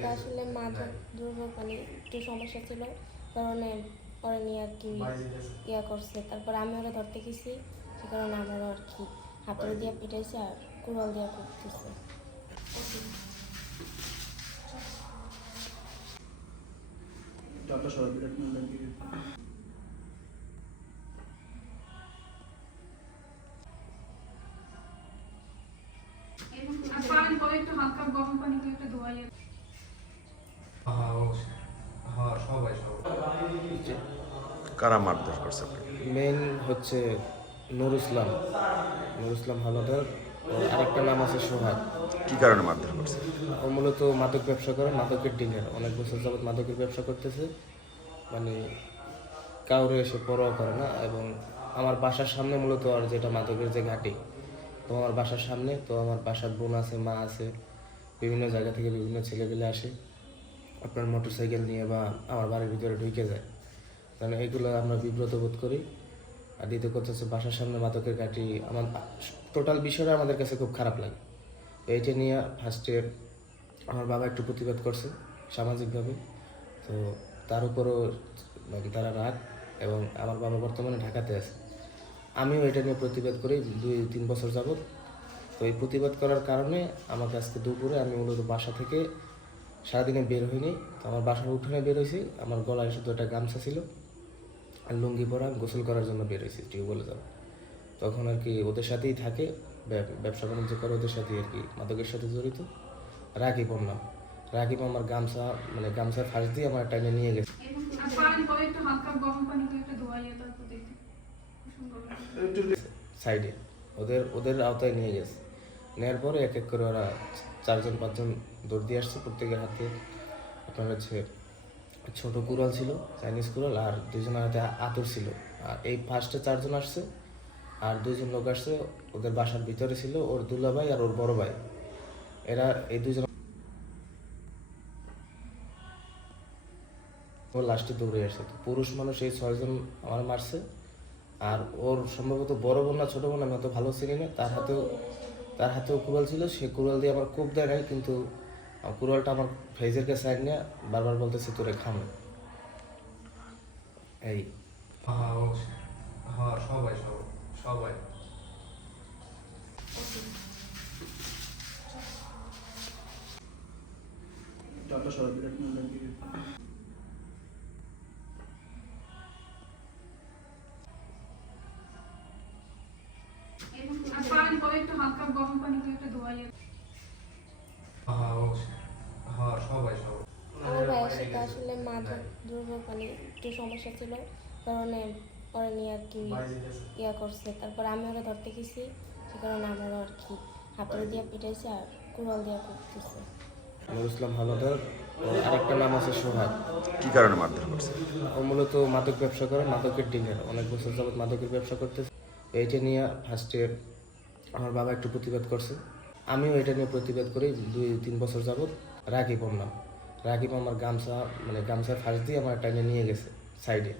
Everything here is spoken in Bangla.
সাথে আসলে মাদক দ্রব্য মানে একটু সমস্যা ছিল, কারণে ওরা নিয়ে আর কি ইয়া করছে। তারপর আমি ওরা ধরতে গেছি, সে কারণে আমারও আর কি হাতুড়ি দিয়ে পিটাইছে আর কুড়াল দিয়ে করতেছে। কারা মারধর করছে? মেইন হচ্ছে নুর ইসলাম হাওলাদার। ওর আরেকটা নাম আছে সোহাগ। কি কারণে মারধর করছে? ও মূলত মাদক ব্যবসা করে, মাদকের ডিলার। অনেক বছর যাবৎ মাদকের ব্যবসা করতেছে, মানে কাউরে এসে পরোয়া করে না। এবং আমার বাসার সামনে মূলত আর যেটা মাদকের যে ঘাঁটি, তো আমার বাসার সামনে, তো আমার বাসার বোন আছে, মা আছে, বিভিন্ন জায়গা থেকে বিভিন্ন ছেলেপেলে আসে আপনার মোটরসাইকেল নিয়ে বা আমার বাড়ির ভিতরে ঢুকে যায়। কারণ এইগুলো আমরা বিব্রত বোধ করি। আর দ্বিতীয় কথা হচ্ছে বাসার সামনে মাদকের ঘাঁটি, আমার টোটাল বিষয়টা আমাদের কাছে খুব খারাপ লাগে। এইটা নিয়ে ফার্স্টে আমার বাবা একটু প্রতিবাদ করছে সামাজিকভাবে, তো তার উপরও তারা রাগ। এবং আমার বাবা বর্তমানে ঢাকাতে আছে, আমিও এটা নিয়ে প্রতিবাদ করি 2-3 বছর যাবৎ। তো এই প্রতিবাদ করার কারণে আমাকে আজকে দুপুরে, আমি মূলত বাসা থেকে সারাদিনে বের হইনি, তো আমার বাসার উঠোনে বের হয়েছি। আমার গলায় শুধু একটা গামছা ছিল আর লুঙ্গি পরা, গোসল করার জন্য বের হয়েছি টিউবওয়েলে যাবো। তখন আর কি ওদের সাথেই থাকে, ব্যবসা বাণিজ্য করে ওদের সাথেই আর কি, মাদকের সাথে জড়িত। রাকিব ওর নাম। রাকিব আমার গামছা, মানে গামছার ফাঁস দিয়ে আমার টাইনে নিয়ে গেছে সাইডে, ওদের আওতায় নিয়ে গেছে। নেওয়ার পরে এক এক করে ওরা 4-5 জন দৌড় দিয়ে আসছে। প্রত্যেকের হাতে আপনার হচ্ছে ছোট কুড়াল ছিল, চাইনিজ কুড়াল, আর 2জনের হাতে আতর ছিল। আর এই ফার্স্টে 4 জন আসছে, আর 2জন লোক আসছে ওদের বাসার ভিতরে ছিল, ওর দুলাভাই আর ওর বড় ভাই। এরা এই 2জন ও লাস্টে দৌড়ে আসছে। তো পুরুষ মানুষ এই 6জন আমার মারছে। আর ওর সম্ভবত বড় বোন না ছোটো বোন, আমি অত ভালো চিনি না, তার হাতেও কুড়াল ছিল। সে কুড়াল দিয়ে আমার কোপ দেয় নাই, কিন্তু কুড়ালটা আমার ফেজের কাছে সাইড নিয়ে বারবার বলতেছে তোরে খামো। এই সবাই সবাই আমার ভাইয়ের সাথে আসলে মাদক দ্রব্য মানে একটু সমস্যা ছিল, কারণে ওরা নিয়ে আর কি ইয়া করছে। তারপর আমি ওরা ধরতে গেছি, সে কারণে আমারও আর কি হাতুড়ি দিয়ে পিটাইছে আর কুড়াল দিয়ে করতেছে। নুর ইসলাম হাওলাদার। ওর আরেকটা নাম আছে সোহাগ। কি কারণে মারধর করছে? ও মূলত মাদক ব্যবসা করে, মাদকের ডিলার। অনেক বছর যাবৎ মাদকের ব্যবসা করতেছে। এইটা নিয়ে ফার্স্টে আমার বাবা একটু প্রতিবাদ করছে, আমিও এটা নিয়ে প্রতিবাদ করি 2-3 বছর যাবৎ। রাকিব ওর নাম। রাকিব আমার গামছা, মানে গামছার ফাঁস দিয়ে আমার টাইনে নিয়ে গেছে সাইডে।